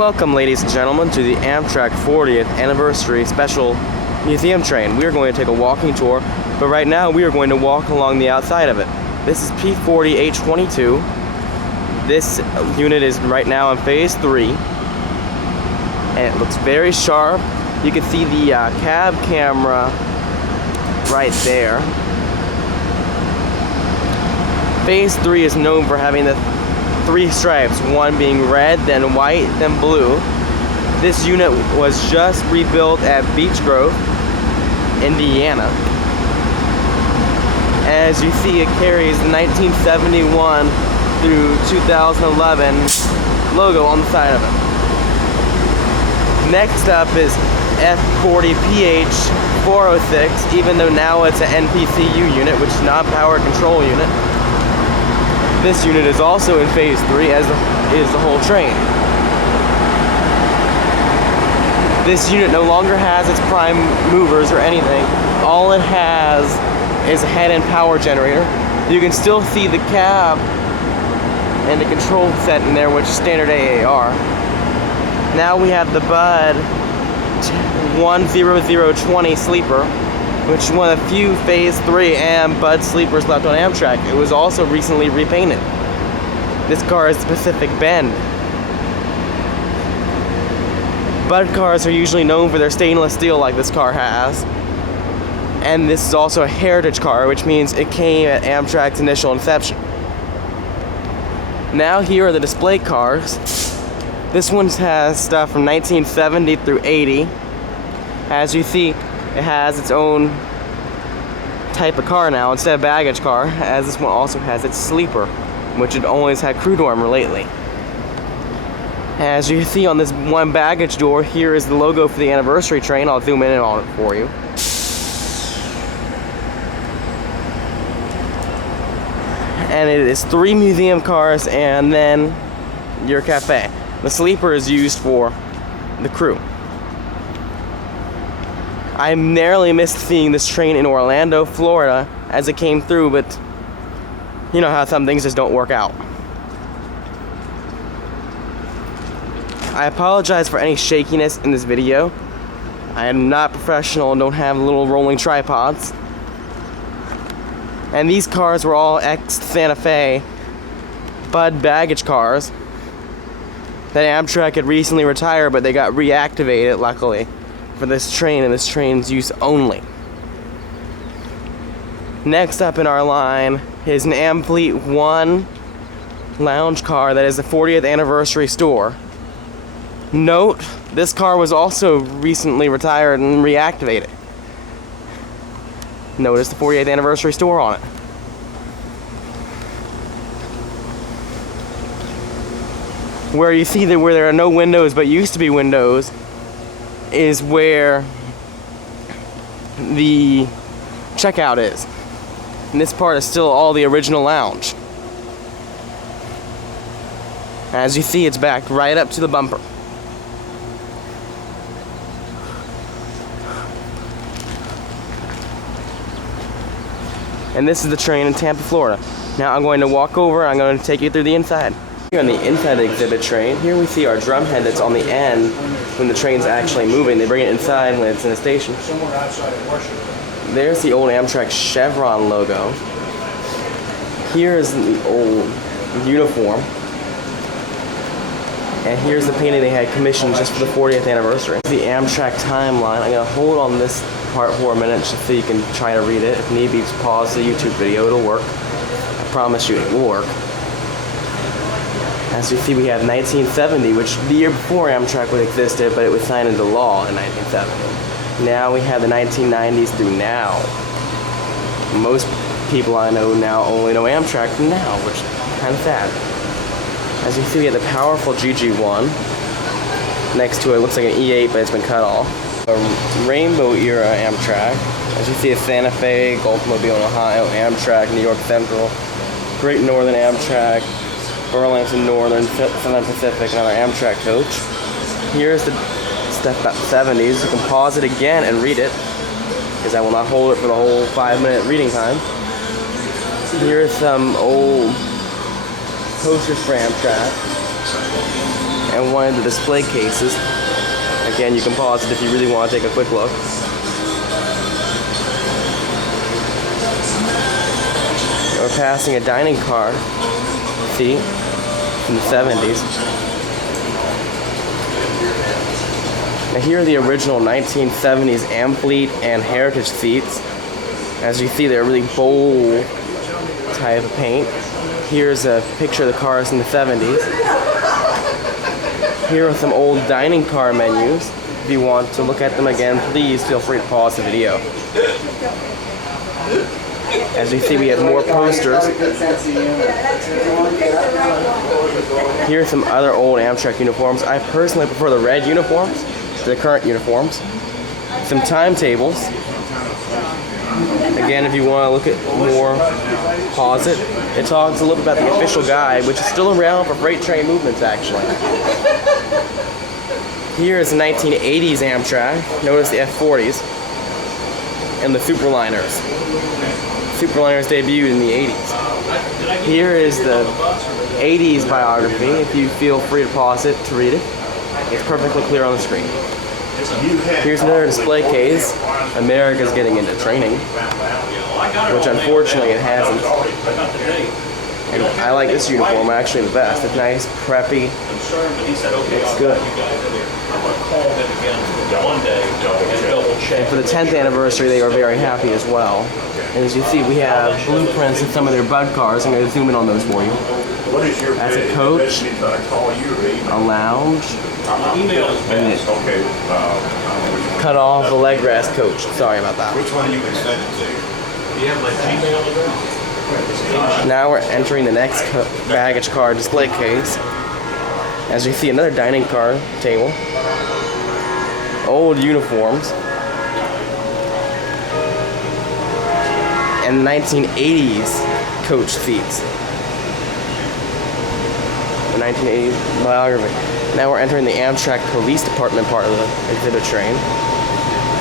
Welcome, ladies and gentlemen, to the Amtrak 40th Anniversary Special Museum Train. We are going to take a walking tour, but right now we are going to walk along the outside of it. This is P40H22. This unit is right now in Phase 3, and it looks very sharp. You can see the cab camera right there. Phase 3 is known for having the 3 stripes, one being red, then white, then blue. This unit was just rebuilt at Beech Grove, Indiana. As you see, it carries the 1971 through 2011 logo on the side of it. Next up is F40PH406, even though now it's an NPCU unit, which is not power control unit. This unit is also in Phase 3, as is the whole train. This unit no longer has its prime movers or anything. All it has is a head and power generator. You can still see the cab and the control set in there, which is standard AAR. Now we have the Bud 10020 sleeper, which is one of the few Phase 3 and Bud sleepers left on Amtrak. It was also recently repainted. This car is the Pacific Bend. Bud cars are usually known for their stainless steel like this car has. And this is also a heritage car, which means it came at Amtrak's initial inception. Now here are the display cars. This one has stuff from 1970 through 80. As you see, it has its own type of car now instead of baggage car, as this one also has its sleeper, which it always had crew dormer lately. As you see on this one baggage door, here is the logo for the anniversary train. I'll zoom in on it for you. And it is 3 museum cars and then your cafe. The sleeper is used for the crew. I narrowly missed seeing this train in Orlando, Florida, as it came through, but you know how some things just don't work out. I apologize for any shakiness in this video. I am not professional and don't have little rolling tripods. And these cars were all ex-Santa Fe Bud baggage cars that Amtrak had recently retired, but they got reactivated, luckily, for this train and this train's use only. Next up in our line is an Amfleet 1 lounge car that is the 40th anniversary store. Note, this car was also recently retired and reactivated. Notice the 40th anniversary store on it. Where you see that where there are no windows but used to be windows is where the checkout is. And this part is still all the original lounge. As you see, it's backed right up to the bumper. And this is the train in Tampa, Florida. Now I'm going to walk over, I'm going to take you through the inside. Here on the inside of the exhibit train, here we see our drum head that's on the end when the train's actually moving. They bring it inside when it's in a station. There's the old Amtrak Chevron logo. Here's the old uniform. And here's the painting they had commissioned just for the 40th anniversary. The Amtrak timeline. I'm going to hold on this part for a minute just so you can try to read it. If need be, just pause the YouTube video. It'll work. I promise you it will work. As you see, we have 1970, which the year before Amtrak would existed, but it was signed into law in 1970. Now we have the 1990s through now. Most people I know now only know Amtrak from now, which is kind of sad. As you see, we have the powerful GG1. Next to it, looks like an E8, but it's been cut off. A Rainbow era Amtrak. As you see, a Santa Fe, Gulfmobile in Ohio, Amtrak, New York Central, Great Northern Amtrak, Burlington Northern, Southern Pacific, another Amtrak coach. Here's the stuff about the 70s. You can pause it again and read it, because I will not hold it for the whole 5-minute reading time. Here's some old posters for Amtrak. and one of the display cases. Again, you can pause it if you really want to take a quick look. We're passing a dining car seat from the 70s. Now here are the original 1970s Amfleet and Heritage seats. As you see, they're really bold type of paint. Here's a picture of the cars in the 70s. Here are some old dining car menus. If you want to look at them again, please feel free to pause the video. As you see, we have more posters. Here are some other old Amtrak uniforms. I personally prefer the red uniforms to the current uniforms. Some timetables. Again, if you want to look at more, pause it. It talks a little bit about the official guide, which is still around for freight train movements, actually. Here is the 1980s Amtrak. Notice the F40s and the Superliners. Superliners debuted in the 80s. Here is the 80s biography. If you feel free to pause it to read it, it's perfectly clear on the screen. Here's another display case. America's getting into training, which unfortunately it hasn't. And I like this uniform, actually the best. It's nice, preppy. It's good. And for the 10th anniversary, they are very happy as well. And as you see, we have blueprints of some of their bud cars. I'm going to zoom in on those for you. That's a coach, a lounge, and cut off the leg rest coach. Sorry about that. Which one you can send it to? Do you have my Gmail address? Now we're entering the next baggage car display case. As you see, another dining car table. Old uniforms. And 1980s coach seats. The 1980s biography. Now we're entering the Amtrak Police Department part of the exhibit train.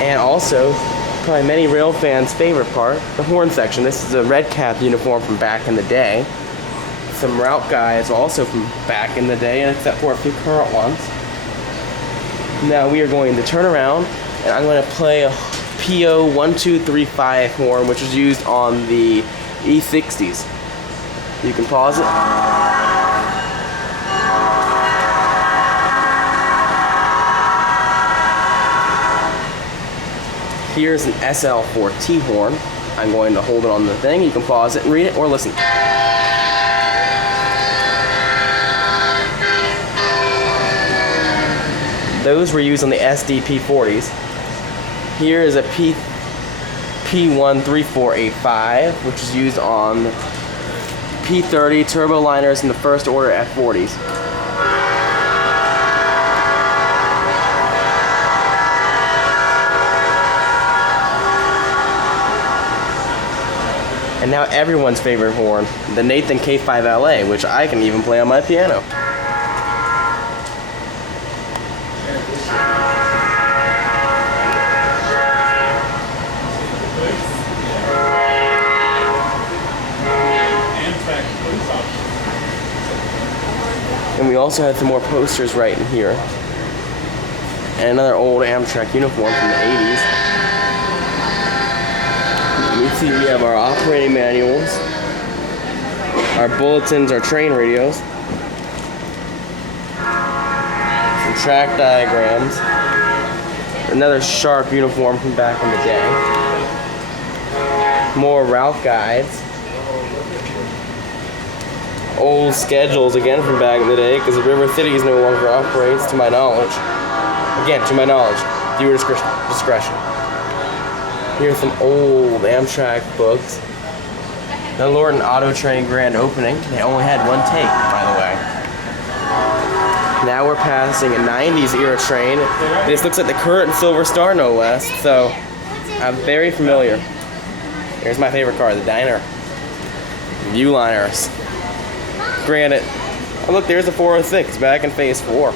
And also, probably many rail fans' favorite part, the horn section. This is a red cap uniform from back in the day. Some route guides also from back in the day, except for a few current ones. Now we are going to turn around, and I'm going to play a PO 1235 horn, which was used on the E60s. You can pause it. Here's an SL4T horn. I'm going to hold it on the thing. You can pause it and read it or listen. Those were used on the SDP40s. Here is a P13485, which is used on P30 turboliners in the first order F40s. And now everyone's favorite horn, the Nathan K5LA, which I can even play on my piano. And we also have some more posters right in here. And another old Amtrak uniform from the 80s. You see we have our operating manuals, our bulletins, our train radios, some track diagrams, another sharp uniform from back in the day, more route guides, old schedules again from back in the day, because the River Cities no longer operates, to my knowledge. Again, to my knowledge, viewer discretion. Here's some old Amtrak books. The Lorton Auto Train grand opening. They only had one take, by the way. Now we're passing a 90s era train. This looks like the current Silver Star, no less, so I'm very familiar. Here's my favorite car, the Diner. Viewliners. Granted. Oh look, there's the 406 back in phase 4.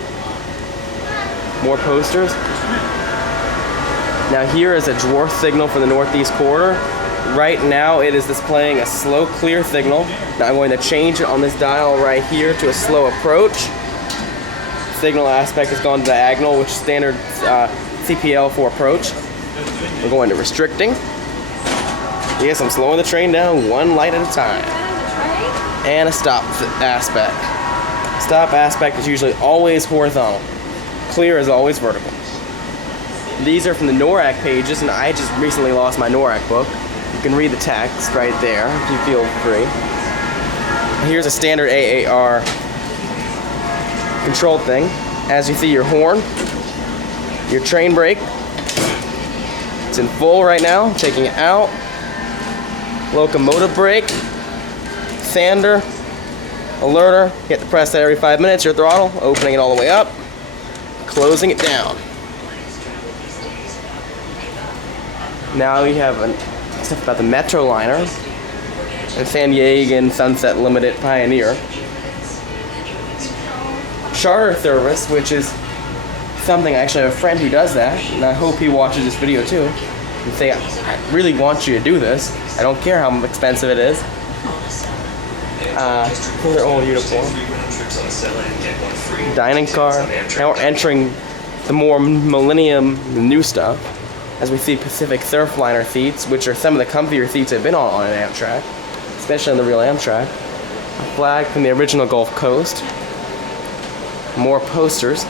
More posters. Now here is a dwarf signal for the northeast corridor. Right now it is displaying a slow clear signal. Now I'm going to change it on this dial right here to a slow approach. signal aspect has gone diagonal, which is standard CPL for approach. We're going to restricting. Yes, I'm slowing the train down one light at a time. And a stop aspect. Stop aspect is usually always horizontal. Clear is always vertical. These are from the NORAC pages, and I just recently lost my NORAC book. You can read the text right there if you feel free. Here's a standard AAR control thing. As you see, your horn, your train brake. It's in full right now. Taking it out. Locomotive brake. Sander. Alerter. You have to press that every 5 minutes. Your throttle. Opening it all the way up. Closing it down. Now we have stuff about the Metro liner and San Diego Sunset Limited Pioneer. Charter service, which is something I actually have a friend who does that, and I hope he watches this video too. And say, I really want you to do this. I don't care how expensive it is. For their old uniform. Dining car. Now we're entering the more millennium, the new stuff. As we see Pacific Surfliner seats, which are some of the comfier seats I've been on an Amtrak, especially on the real Amtrak. A flag from the original Gulf Coast. More posters.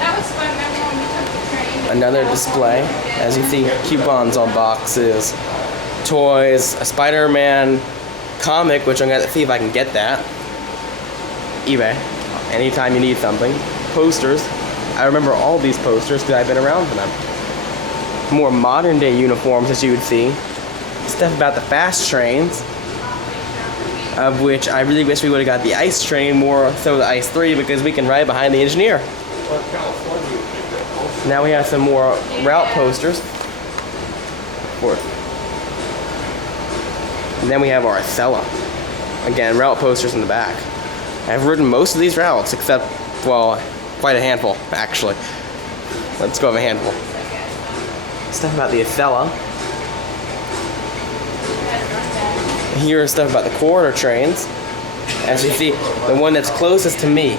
That was fun. Remember when we took the train? Another display. As you see, coupons on boxes, toys, a Spider-Man comic, which I'm going to see if I can get that. eBay. Anytime you need something. Posters. I remember all these posters because I've been around for them. More modern day uniforms, as you would see. Stuff about the fast trains, of which I really wish we would have got the ice train, more so the ice 3, because we can ride behind the engineer. Now we have some more route posters. And then we have our Acela. Again, route posters in the back. I've ridden most of these routes, except, well, quite a handful, actually. Let's go with a handful. Stuff about the Acela. Here is stuff about the corridor trains. As you see, the one that's closest to me,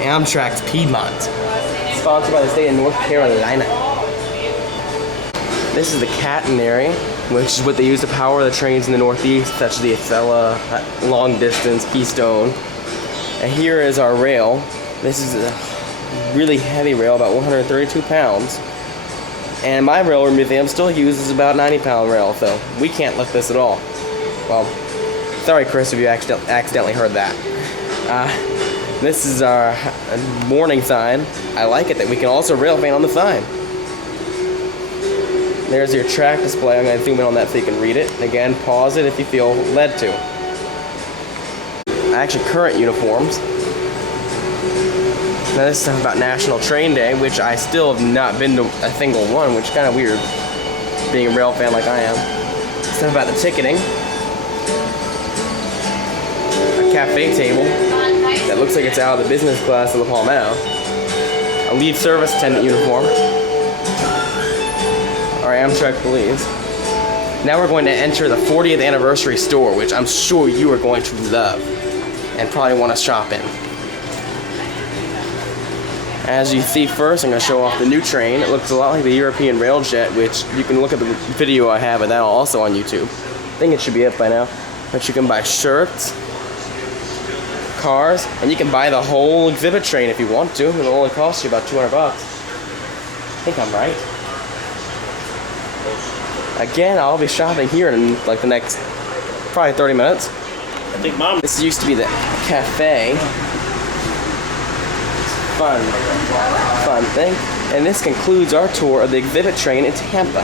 Amtrak's Piedmont. Sponsored by the state of North Carolina. This is the catenary, which is what they use to power the trains in the Northeast, such as the Acela, long distance, Keystone. And here is our rail. This is a really heavy rail, about 132 pounds. And my railroad museum still uses about 90-pound rail, so we can't lift this at all. Well, sorry, Chris, if you accidentally heard that. This is our warning sign. I like it that we can also rail fan on the sign. There's your track display. I'm going to zoom in on that so you can read it. Again, pause it if you feel led to. Actually, current uniforms. Now this is stuff about National Train Day, which I still have not been to a single one, which is kind of weird, being a rail fan like I am. Stuff about the ticketing. A cafe table that looks like it's out of the business class of the Palmetto. A lead service attendant uniform. Our Amtrak police. Now we're going to enter the 40th anniversary store, which I'm sure you are going to love and probably want to shop in. As you see first, I'm going to show off the new train. It looks a lot like the European Railjet, which you can look at the video I have of that also on YouTube. I think it should be up by now. But you can buy shirts, cars, and you can buy the whole exhibit train if you want to. It'll only cost you about $200. I think I'm right. Again, I'll be shopping here in like the next probably 30 minutes. I think Mom. This used to be the cafe. Fun thing. And this concludes our tour of the exhibit train in Tampa.